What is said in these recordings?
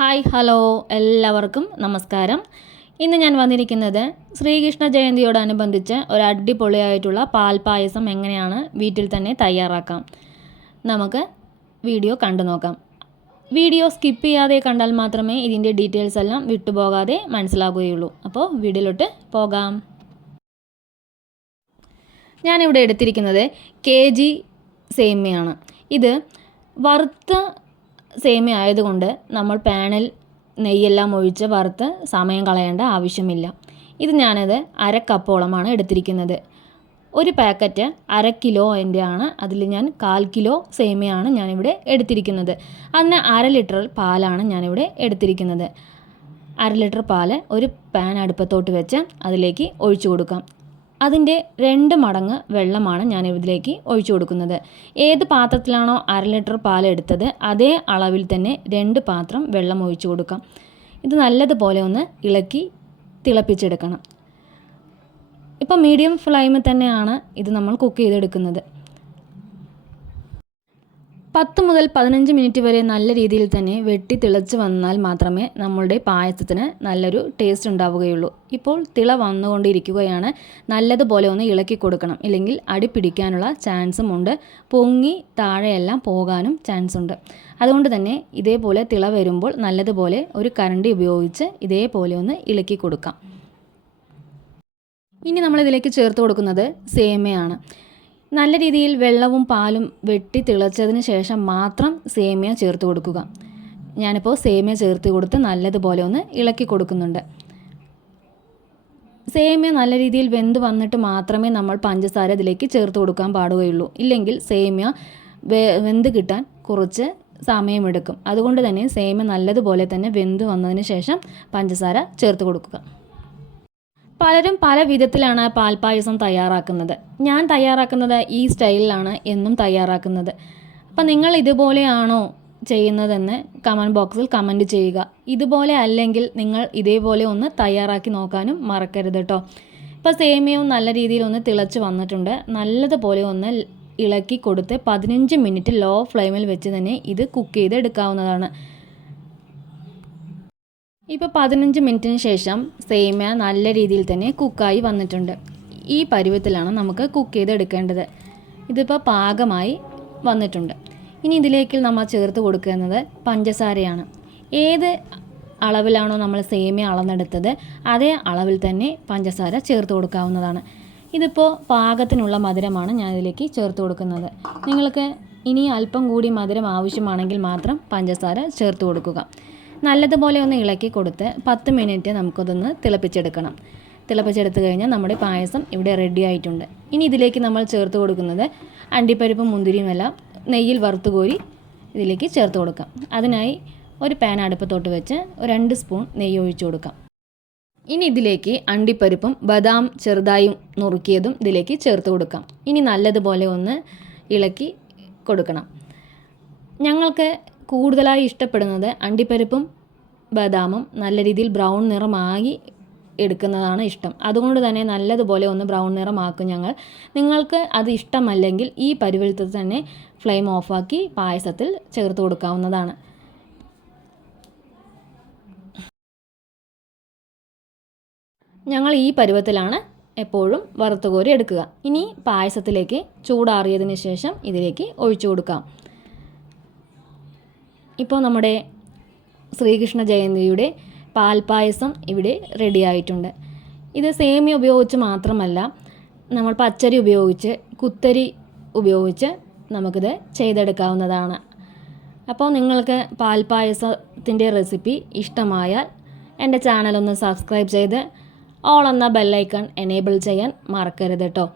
Hi hello എല്ലാവർക്കും നമസ്കാരം. ഇന്ന് ഞാൻ വന്നിരിക്കുന്നത് ശ്രീകൃഷ്ണ ജയന്തിയോടനുബന്ധിച്ച് ഒരു അടിപൊളിയായിട്ടുള്ള പാൽപ്പായസം എങ്ങനെയാണ് വീട്ടിൽ തന്നെ തയ്യാറാക്കാം. നമുക്ക് വീഡിയോ കണ്ടു നോക്കാം. വീഡിയോ സ്കിപ്പ് ചെയ്യാതെ കണ്ടാൽ മാത്രമേ ഇതിൻ്റെ ഡീറ്റെയിൽസ് എല്ലാം വിട്ടുപോകാതെ മനസ്സിലാകുകയുള്ളൂ. അപ്പോൾ വീഡിയോയിലോട്ട് പോകാം. ഞാനിവിടെ എടുത്തിരിക്കുന്നത് KG സേമിയാണ്. ഇത് വറുത്ത സേമിയ ആയതുകൊണ്ട് നമ്മൾ പാനിൽ നെയ്യെല്ലാം ഒഴിച്ച് വറുത്ത് സമയം കളയേണ്ട ആവശ്യമില്ല. ഇത് ഞാനത് 1/2 കപ്പോളമാണ് എടുത്തിരിക്കുന്നത്. ഒരു പാക്കറ്റ് 1/2 കിലോൻ്റെ ആണ്. അതിൽ ഞാൻ 1/4 കിലോ സേമിയാണ് ഞാനിവിടെ എടുത്തിരിക്കുന്നത്. അതിന് 1/2 ലിറ്റർ പാലാണ് ഞാനിവിടെ എടുത്തിരിക്കുന്നത്. 1/2 ലിറ്റർ പാൽ ഒരു പാൻ അടുപ്പത്തോട്ട് വെച്ച് അതിലേക്ക് ഒഴിച്ചു കൊടുക്കാം. അതിൻ്റെ 2 മടങ്ങ് വെള്ളമാണ് ഞാൻ ഇതിലേക്ക് ഒഴിച്ചു കൊടുക്കുന്നത്. ഏത് പാത്രത്തിലാണോ 1/2 ലിറ്റർ പാൽ എടുത്തത് അതേ അളവിൽ തന്നെ 2 പാത്രം വെള്ളം ഒഴിച്ചു കൊടുക്കാം. ഇത് നല്ലതുപോലെ ഒന്ന് ഇളക്കി തിളപ്പിച്ചെടുക്കണം. ഇപ്പോൾ മീഡിയം ഫ്ലെയിമിൽ തന്നെയാണ് ഇത് നമ്മൾ കുക്ക് ചെയ്തെടുക്കുന്നത്. 10 മുതൽ 15 മിനിറ്റ് വരെ നല്ല രീതിയിൽ തന്നെ വെട്ടി തിളച്ച് വന്നാൽ മാത്രമേ നമ്മളുടെ പായസത്തിന് നല്ലൊരു ടേസ്റ്റ് ഉണ്ടാവുകയുള്ളൂ. ഇപ്പോൾ തിള വന്നുകൊണ്ടിരിക്കുകയാണ്. നല്ലതുപോലെ ഒന്ന് ഇളക്കി കൊടുക്കണം, ഇല്ലെങ്കിൽ അടി പിടിക്കാനുള്ള ചാൻസും ഉണ്ട്. പൊങ്ങി താഴെയെല്ലാം പോകാനും ചാൻസ് ഉണ്ട്. അതുകൊണ്ട് തന്നെ ഇതേപോലെ തിള വരുമ്പോൾ നല്ലതുപോലെ ഒരു കരണ്ടി ഉപയോഗിച്ച് ഇതേപോലെ ഒന്ന് ഇളക്കി കൊടുക്കാം. ഇനി നമ്മളിതിലേക്ക് ചേർത്ത് കൊടുക്കുന്നത് സേമിയയാണ്. നല്ല രീതിയിൽ വെള്ളവും പാലും വെട്ടി തിളച്ചതിന് ശേഷം മാത്രം സേമിയ ചേർത്ത് കൊടുക്കുക. ഞാനിപ്പോൾ സേമിയ ചേർത്ത് കൊടുത്ത് നല്ലതുപോലെ ഒന്ന് ഇളക്കി കൊടുക്കുന്നുണ്ട്. സേമിയ നല്ല രീതിയിൽ വെന്ത് വന്നിട്ട് മാത്രമേ നമ്മൾ പഞ്ചസാര ഇതിലേക്ക് ചേർത്ത് കൊടുക്കാൻ പാടുകയുള്ളൂ. ഇല്ലെങ്കിൽ സേമിയ വെന്ത് കിട്ടാൻ കുറച്ച് സമയമെടുക്കും. അതുകൊണ്ട് തന്നെ സേമിയ നല്ലതുപോലെ തന്നെ വെന്ത് വന്നതിന് ശേഷം പഞ്ചസാര ചേർത്ത് കൊടുക്കുക. പലരും പല വിധത്തിലാണ് പാൽപ്പായസം തയ്യാറാക്കുന്നത്. ഞാൻ തയ്യാറാക്കുന്നത് ഈ സ്റ്റൈലിലാണ് എന്നും തയ്യാറാക്കുന്നത്. അപ്പം നിങ്ങൾ ഇതുപോലെയാണോ ചെയ്യുന്നതെന്ന് കമൻറ്റ് ബോക്സിൽ കമൻറ്റ് ചെയ്യുക. ഇതുപോലെ അല്ലെങ്കിൽ നിങ്ങൾ ഇതേപോലെ ഒന്ന് തയ്യാറാക്കി നോക്കാനും മറക്കരുത് കേട്ടോ. ഇപ്പോൾ സേമിയവും നല്ല രീതിയിൽ ഒന്ന് തിളച്ച് വന്നിട്ടുണ്ട്. നല്ലതുപോലെ ഒന്ന് ഇളക്കി കൊടുത്ത് 15 മിനിറ്റ് ലോ ഫ്ലെയിമിൽ വെച്ച് തന്നെ ഇത് കുക്ക് ചെയ്തെടുക്കാവുന്നതാണ്. ഇപ്പോൾ 15 മിനിറ്റിന് ശേഷം സേമിയ നല്ല രീതിയിൽ തന്നെ കുക്കായി വന്നിട്ടുണ്ട്. ഈ പരുവത്തിലാണ് നമുക്ക് കുക്ക് ചെയ്തെടുക്കേണ്ടത്. ഇതിപ്പോൾ പാകമായി വന്നിട്ടുണ്ട്. ഇനി ഇതിലേക്ക് നമ്മൾ ചേർത്ത് കൊടുക്കുന്നത് പഞ്ചസാരയാണ്. ഏത് അളവിലാണോ നമ്മൾ സേമിയ അളന്നെടുത്തത് അതേ അളവിൽ തന്നെ പഞ്ചസാര ചേർത്ത് കൊടുക്കാവുന്നതാണ്. ഇതിപ്പോൾ പാകത്തിനുള്ള മധുരമാണ് ഞാൻ ഇതിലേക്ക് ചേർത്ത് കൊടുക്കുന്നത്. നിങ്ങൾക്ക് ഇനി അല്പം കൂടി മധുരം ആവശ്യമാണെങ്കിൽ മാത്രം പഞ്ചസാര ചേർത്ത് കൊടുക്കുക. നല്ലതുപോലെ ഒന്ന് ഇളക്കി കൊടുത്ത് 10 മിനിറ്റ് നമുക്കതൊന്ന് തിളപ്പിച്ചെടുക്കണം. തിളപ്പിച്ചെടുത്ത് കഴിഞ്ഞാൽ നമ്മുടെ പായസം ഇവിടെ റെഡി ആയിട്ടുണ്ട്. ഇനി ഇതിലേക്ക് നമ്മൾ ചേർത്ത് കൊടുക്കുന്നത് അണ്ടിപ്പരിപ്പും മുന്തിരിയുമെല്ലാം നെയ്യിൽ വറുത്ത് കോരി ഇതിലേക്ക് ചേർത്ത് കൊടുക്കാം. അതിനായി ഒരു പാൻ അടുപ്പത്തോട്ട് വെച്ച് 2 സ്പൂൺ നെയ്യ് ഒഴിച്ചു കൊടുക്കാം. ഇനി ഇതിലേക്ക് അണ്ടിപ്പരിപ്പും ബദാം ചെറുതായി നുറുക്കിയതും ഇതിലേക്ക് ചേർത്ത് കൊടുക്കാം. ഇനി നല്ലതുപോലെ ഒന്ന് ഇളക്കി കൊടുക്കണം. ഞങ്ങൾക്ക് കൂടുതലായി ഇഷ്ടപ്പെടുന്നത് അണ്ടിപ്പരിപ്പും ബദാമും നല്ല രീതിയിൽ ബ്രൗൺ നിറമാക്കി എടുക്കുന്നതാണ് ഇഷ്ടം. അതുകൊണ്ട് തന്നെ നല്ലതുപോലെ ഒന്ന് ബ്രൗൺ നിറമാക്കും ഞങ്ങൾ. നിങ്ങൾക്ക് അത് ഇഷ്ടമല്ലെങ്കിൽ ഈ പരുവത്തിൽ തന്നെ ഫ്ലെയിം ഓഫാക്കി പായസത്തിൽ ചേർത്ത് കൊടുക്കാവുന്നതാണ്. ഞങ്ങൾ ഈ പരുവത്തിലാണ് എപ്പോഴും വറുത്തുകോരി എടുക്കുക. ഇനി പായസത്തിലേക്ക് ചൂടാറിയതിന് ശേഷം ഇതിലേക്ക് ഒഴിച്ചു കൊടുക്കാം. ഇപ്പോൾ നമ്മുടെ ശ്രീകൃഷ്ണ ജയന്തിയുടെ പാൽപ്പായസം ഇവിടെ റെഡി ആയിട്ടുണ്ട്. ഇത് സേമിയ ഉപയോഗിച്ച് മാത്രമല്ല, നമ്മൾ പച്ചരി ഉപയോഗിച്ച് കുത്തരി ഉപയോഗിച്ച് നമുക്കിത് ചെയ്തെടുക്കാവുന്നതാണ്. അപ്പോൾ നിങ്ങൾക്ക് പാൽപ്പായസത്തിൻ്റെ റെസിപ്പി ഇഷ്ടമായാൽ എൻ്റെ ചാനലൊന്ന് സബ്സ്ക്രൈബ് ചെയ്ത് ഓൾ എന്ന ബെല്ലൈക്കൺ എനേബിൾ ചെയ്യാൻ മറക്കരുത് കേട്ടോ.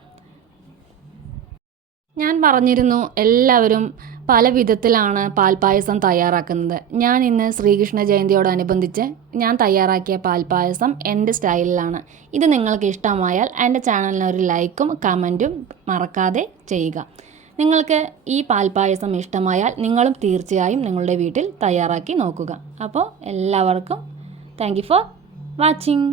ഞാൻ പറഞ്ഞിരുന്നു എല്ലാവരും പല വിധത്തിലാണ് പാൽപ്പായസം തയ്യാറാക്കുന്നത്. ഞാൻ ഇന്ന് ശ്രീകൃഷ്ണ ജയന്തിയോടനുബന്ധിച്ച് ഞാൻ തയ്യാറാക്കിയ പാൽപ്പായസം എൻ്റെ സ്റ്റൈലിലാണ്. ഇത് നിങ്ങൾക്ക് ഇഷ്ടമായാൽ എൻ്റെ ചാനലിന് ഒരു ലൈക്കും കമൻറ്റും മറക്കാതെ ചെയ്യുക. നിങ്ങൾക്ക് ഈ പാൽപ്പായസം ഇഷ്ടമായാൽ നിങ്ങളും തീർച്ചയായും നിങ്ങളുടെ വീട്ടിൽ തയ്യാറാക്കി നോക്കുക. അപ്പോൾ എല്ലാവർക്കും താങ്ക് യു ഫോർ വാച്ചിങ്.